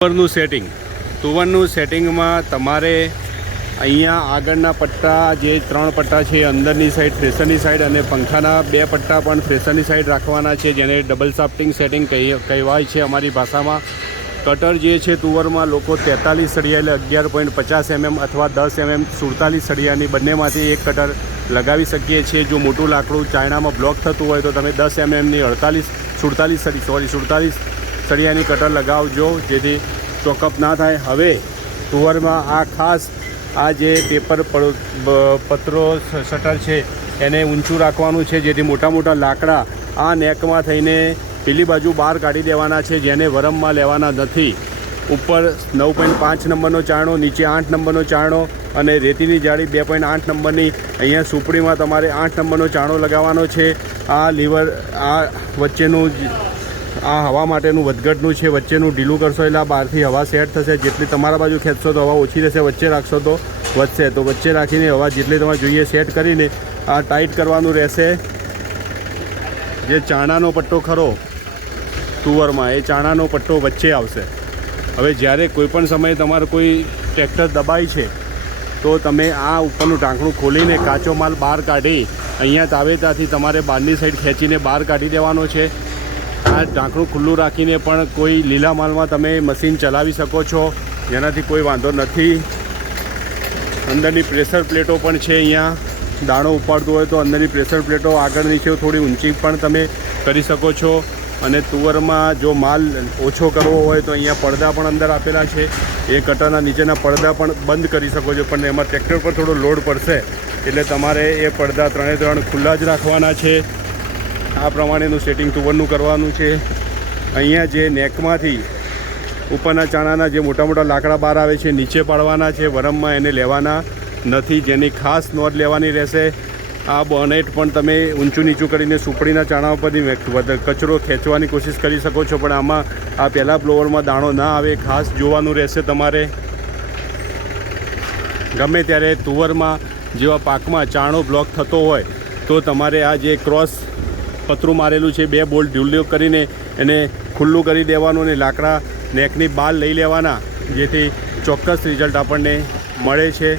તુવરનું સેટિંગમાં તમારે અહીંયા આગળના પટ્ટા જે 3 પટ્ટા છે અંદરની સાઈડ થ્રેસરની સાઈડ અને પંખાના 2 પટ્ટા પણ થ્રેસરની સાઈડ રાખવાના છે, જેને ડબલ શાફ્ટિંગ સેટિંગ કહેવાય છે અમારી ભાષામાં. કટર જે છે તુવરમાં લોકો 43 સળિયા એટલે 11.50 mm અથવા 10 mm 47 સળિયાની બંનેમાંથી એક કટર લગાવી શકીએ છીએ. જો મોટું લાકડું ચાઇનામાં બ્લોક થતું હોય તો તમે 10 mmની 47 સળિયાની કટર લગાવજો, જેથી ચોકઅપ ના થાય. હવે તુવરમાં આ ખાસ આ જે પેપર પતરો શટર છે એને ઊંચું રાખવાનું છે, જેથી મોટા મોટા લાકડા આ નેકમાં થઈને પેલી બાજુ બહાર કાઢી દેવાના છે, જેને વરમમાં લેવાના નથી. ઉપર 9.5 નંબરનો ચારણો, નીચે 8 નંબરનો ચારણો અને રેતીની જાળી 2.8 નંબરની. અહીંયા સુપડીમાં તમારે 8 નંબરનો ચારણો લગાવવાનો છે. આ લીવર આ વચ્ચેનું આ હવા માટેનું વધઘટનું છે, વચ્ચેનું ઢીલું કરશો એટલે આ બહારથી હવા સેટ થશે. જેટલી તમારા બાજુ ખેંચશો તો હવા ઓછી રહેશે, વચ્ચે રાખશો તો વધશે. તો વચ્ચે રાખીને હવા જેટલી તમારે જોઈએ સેટ કરીને આ ટાઈટ કરવાનું રહેશે. જે ચાણાનો પટ્ટો ખરો તુવરમાં એ ચાણાનો પટ્ટો વચ્ચે આવશે. હવે જ્યારે કોઈપણ સમયે તમારે કોઈ ટ્રેક્ટર દબાય છે તો તમે આ ઉપરનું ઢાંકણું ખોલીને કાચો માલ બહાર કાઢી અહીંયા તાવેતાથી તમારે બહારની સાઈડ ખેંચીને બહાર કાઢી દેવાનો છે. આ ઢાંકણું ખુલ્લું રાખીને પણ કોઈ લીલા માલમાં તમે મશીન ચલાવી શકો છો, જેનાથી કોઈ વાંધો નથી. અંદરની પ્રેશર પ્લેટો પણ છે. અહીંયા દાણો ઉપાડતો હોય તો અંદરની પ્રેશર પ્લેટો આગળ નીચે થોડી ઊંચી પણ તમે કરી શકો છો. અને તુવરમાં જો માલ ઓછો કરવો હોય તો અહીંયા પડદા પણ અંદર આપેલા છે. એ કટરના નીચેના પડદા પણ બંધ કરી શકો છો, પણ એમાં ટ્રેક્ટર પર થોડો લોડ પડશે એટલે તમારે એ પડદા 3 ખુલ્લા જ રાખવાના છે. આ પ્રમાણેનું સેટિંગ તુવરનું કરવાનું છે. અહીંયા જે નેકમાંથી ઉપરના ચાણાના જે મોટા મોટા લાકડા બહાર આવે છે નીચે પાડવાના છે, વરમમાં એને લેવાના નથી, જેની ખાસ નોંધ લેવાની રહેશે. આ બોનેટ પણ તમે ઊંચું નીચું કરીને સુપડીના ચાણા ઉપરથી કચરો ખેંચવાની કોશિશ કરી શકો છો, પણ આમાં આ પહેલાં બ્લોવરમાં દાણો ના આવે ખાસ જોવાનું રહેશે તમારે. ગમે ત્યારે તુવરમાં જેવા પાકમાં ચાણો બ્લોક થતો હોય તો તમારે આ જે ક્રોસ પતરું મારેલું છે 2 બોલ્ટ ઢીલો કરીને એને ખુલ્લું કરી દેવાનું અને લાકડા નેકની બહાર લઈ લેવાના, જેથી ચોક્કસ રિઝલ્ટ આપણને મળે છે.